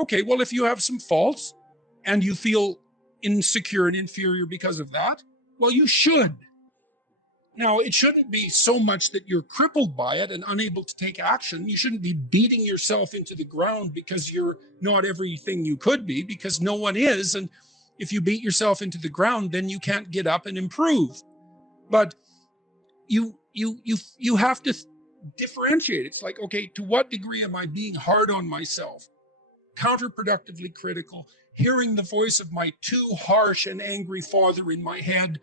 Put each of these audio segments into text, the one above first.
Okay, well, if you have some faults and you feel insecure and inferior because of that, well, you should. Now, it shouldn't be so much that you're crippled by it and unable to take action. You shouldn't be beating yourself into the ground because you're not everything you could be, because no one is. And if you beat yourself into the ground, then you can't get up and improve. But you have to differentiate. It's like, okay, to what degree am I being hard on myself, counterproductively critical, hearing the voice of my too harsh and angry father in my head,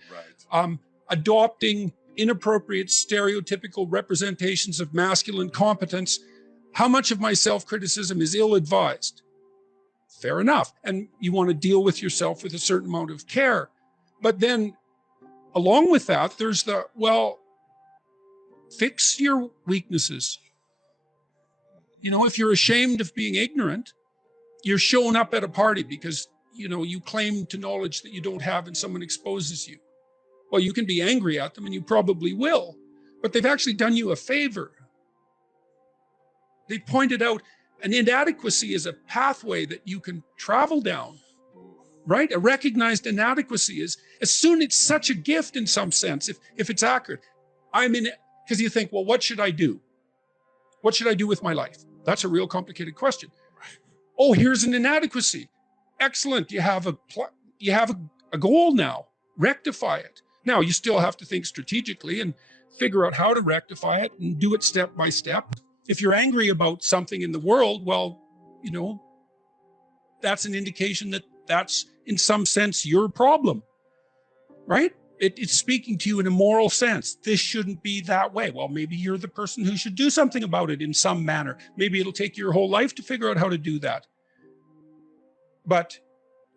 right. Adopting inappropriate stereotypical representations of masculine competence? How much of my self-criticism is ill-advised? Fair enough. And you want to deal with yourself with a certain amount of care. But then along with that, there's the, well, fix your weaknesses. You know, if you're ashamed of being ignorant, you're showing up at a party because, you know, you claim to knowledge that you don't have and someone exposes you. Well, you can be angry at them, and you probably will, but they've actually done you a favor. They pointed out an inadequacy is a pathway that you can travel down, right? A recognized inadequacy is, as soon it's such a gift in some sense, if it's accurate. I'm in, because you think, well, what should I do? What should I do with my life? That's a real complicated question. Oh, here's an inadequacy. Excellent. You have a goal now. Rectify it. Now, you still have to think strategically and figure out how to rectify it and do it step by step. If you're angry about something in the world, well, you know, that's an indication that that's in some sense your problem, right? It's speaking to you in a moral sense. This shouldn't be that way. Well, maybe you're the person who should do something about it in some manner. Maybe it'll take your whole life to figure out how to do that. But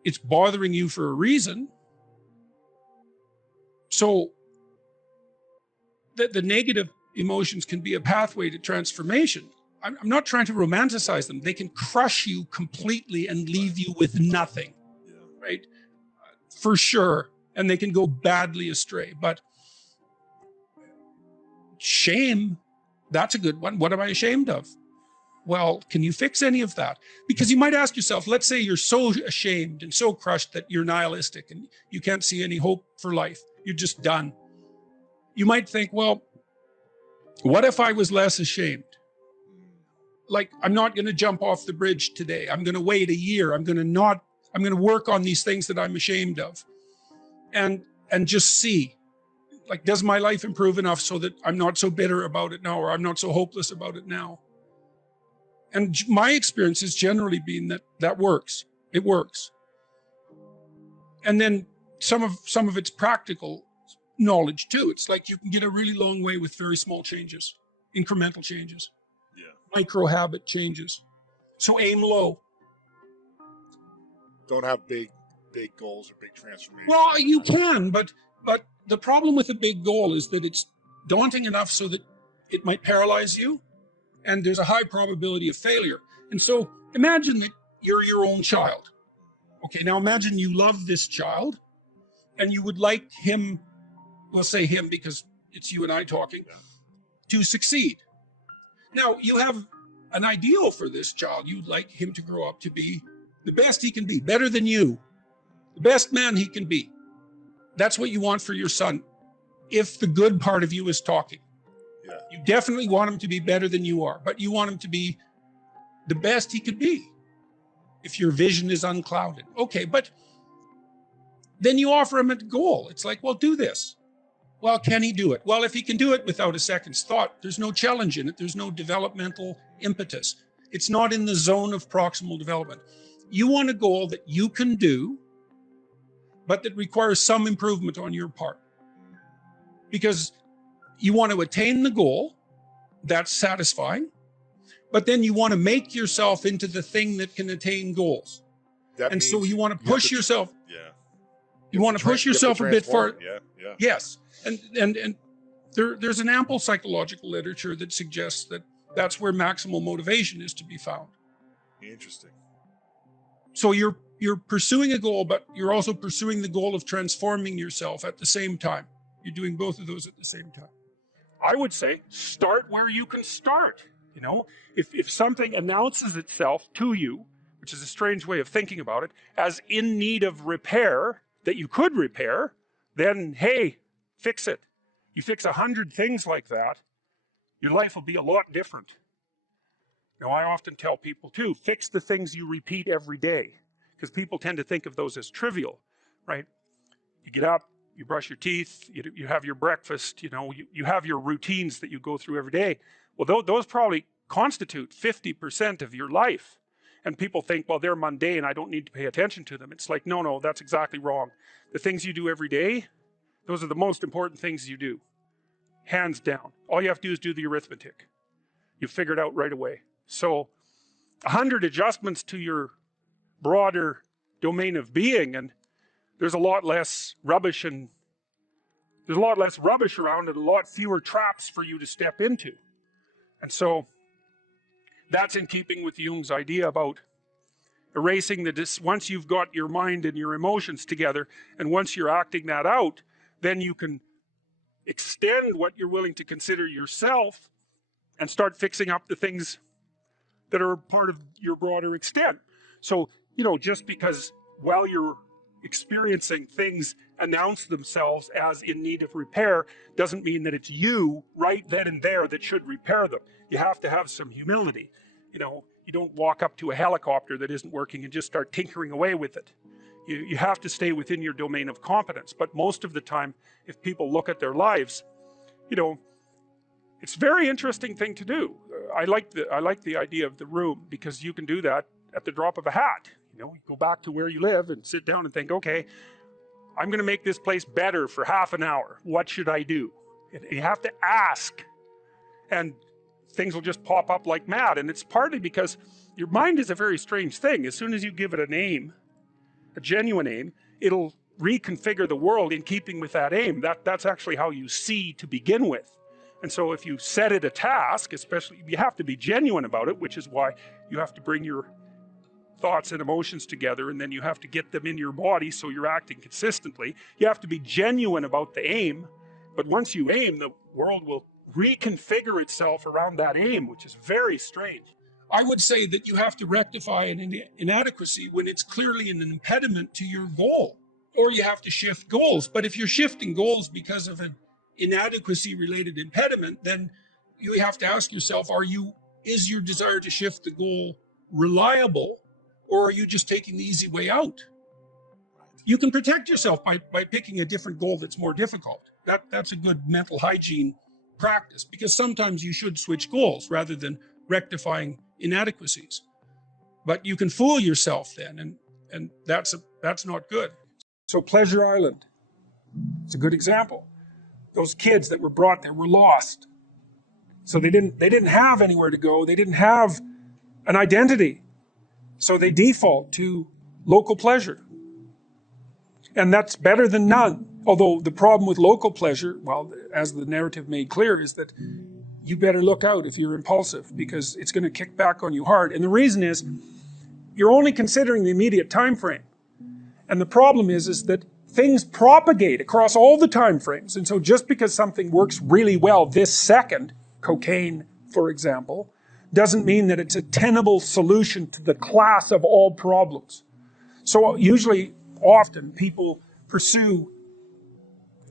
it's bothering you for a reason. So the negative emotions can be a pathway to transformation. I'm not trying to romanticize them. They can crush you completely and leave you with nothing, right? For sure. And they can go badly astray. But shame, that's a good one. What am I ashamed of? Well, can you fix any of that? Because you might ask yourself, let's say you're so ashamed and so crushed that you're nihilistic and you can't see any hope for life. You're just done. You might think, well, what if I was less ashamed? Like, I'm not going to jump off the bridge today. I'm going to wait a year. I'm going to work on these things that I'm ashamed of. And just see, like, does my life improve enough so that I'm not so bitter about it now, or I'm not so hopeless about it now? And my experience has generally been that works. It works. And then some of it's practical knowledge too. It's like you can get a really long way with very small changes, incremental changes, micro habit changes. So aim low. Don't have big goals or big transformations. Well, you can, but the problem with a big goal is that it's daunting enough so that it might paralyze you, and there's a high probability of failure. And so imagine that you're your own child. Okay, now imagine you love this child, and you would like him, we'll say him because it's you and I talking, to succeed. Now, you have an ideal for this child. You'd like him to grow up to be the best he can be, better than you. The best man he can be. That's what you want for your son, if the good part of you is talking. Yeah. You definitely want him to be better than you are, but you want him to be the best he could be, if your vision is unclouded. Okay, but then you offer him a goal. It's like, well, do this. Well, can he do it? Well, if he can do it without a second's thought, there's no challenge in it. There's no developmental impetus. It's not in the zone of proximal development. You want a goal that you can do, but that requires some improvement on your part. Because you want to attain the goal, that's satisfying, but then you want to make yourself into the thing that can attain goals. And so you want to push yourself. Yeah. You want to push yourself a bit far. Yeah. Yes. And there's an ample psychological literature that suggests that that's where maximal motivation is to be found. Interesting. So you're pursuing a goal, but you're also pursuing the goal of transforming yourself at the same time. You're doing both of those at the same time. I would say start where you can start. You know, if something announces itself to you, which is a strange way of thinking about it, as in need of repair, that you could repair, then hey, fix it. You fix 100 things like that, your life will be a lot different. Now, I often tell people too, fix the things you repeat every day, because people tend to think of those as trivial, right? You get up, you brush your teeth, you have your breakfast, you have your routines that you go through every day. Well, those probably constitute 50% of your life. And people think, well, they're mundane, I don't need to pay attention to them. It's like, no, that's exactly wrong. The things you do every day, those are the most important things you do. Hands down. All you have to do is do the arithmetic. You figure it out right away. So 100 adjustments to your broader domain of being, and there's a lot less rubbish around and a lot fewer traps for you to step into. And so that's in keeping with Jung's idea about erasing once you've got your mind and your emotions together, and once you're acting that out, then you can extend what you're willing to consider yourself and start fixing up the things that are part of your broader extent. So, just because while you're experiencing things announce themselves as in need of repair doesn't mean that it's you right then and there that should repair them. You have to have some humility. You don't walk up to a helicopter that isn't working and just start tinkering away with it. You have to stay within your domain of competence. But most of the time, if people look at their lives, it's a very interesting thing to do. I like the idea of the room, because you can do that at the drop of a hat. You go back to where you live and sit down and think, okay, I'm going to make this place better for half an hour. What should I do? And you have to ask, and things will just pop up like mad. And it's partly because your mind is a very strange thing. As soon as you give it a name, a genuine aim, it'll reconfigure the world in keeping with that aim. That's actually how you see to begin with. And so if you set it a task, especially, you have to be genuine about it, which is why you have to bring your thoughts and emotions together, and then you have to get them in your body so you're acting consistently. You have to be genuine about the aim, but once you aim, the world will reconfigure itself around that aim, which is very strange. I would say that you have to rectify an inadequacy when it's clearly an impediment to your goal, or you have to shift goals. But if you're shifting goals because of an inadequacy related impediment, then you have to ask yourself, is your desire to shift the goal reliable, or are you just taking the easy way out? You can protect yourself by picking a different goal that's more difficult. That's a good mental hygiene practice, because sometimes you should switch goals rather than rectifying inadequacies. But you can fool yourself then, and that's not good. So Pleasure Island, it's a good example. Those kids that were brought there were lost. So they didn't have anywhere to go. They didn't have an identity. So they default to local pleasure. And that's better than none. Although the problem with local pleasure, well, as the narrative made clear, is that you better look out if you're impulsive, because it's going to kick back on you hard. And the reason is you're only considering the immediate time frame. And the problem is that things propagate across all the time frames. And so just because something works really well this second, cocaine, for example, doesn't mean that it's a tenable solution to the class of all problems. So often people pursue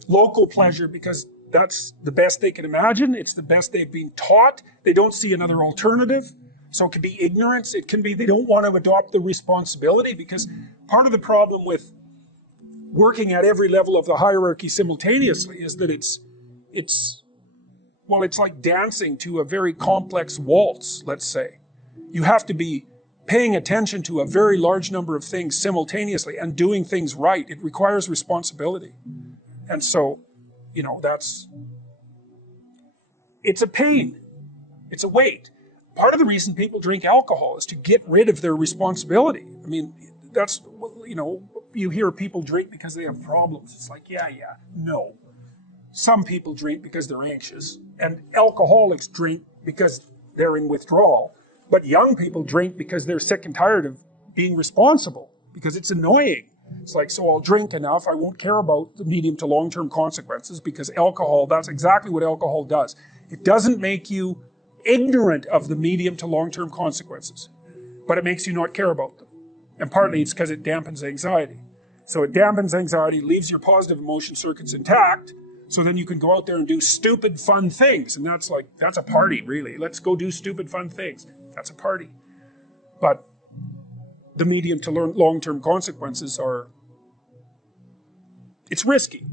local pleasure because that's the best they can imagine. It's the best they've been taught. They don't see another alternative. So it can be ignorance. It can be they don't want to adopt the responsibility, because part of the problem with working at every level of the hierarchy simultaneously is that it's like dancing to a very complex waltz, let's say. You have to be paying attention to a very large number of things simultaneously and doing things right. It requires responsibility. And so, it's a pain. It's a weight. Part of the reason people drink alcohol is to get rid of their responsibility. I mean, you hear people drink because they have problems. It's like, no. Some people drink because they're anxious, and alcoholics drink because they're in withdrawal. But young people drink because they're sick and tired of being responsible, because it's annoying. It's like, so I'll drink enough, I won't care about the medium to long-term consequences, because alcohol, that's exactly what alcohol does. It doesn't make you ignorant of the medium to long-term consequences, but it makes you not care about them. And partly it's because it dampens anxiety. So it dampens anxiety, leaves your positive emotion circuits intact, so then you can go out there and do stupid fun things. And that's a party, really. Let's go do stupid fun things. That's a party. But the medium to long-term consequences it's risky.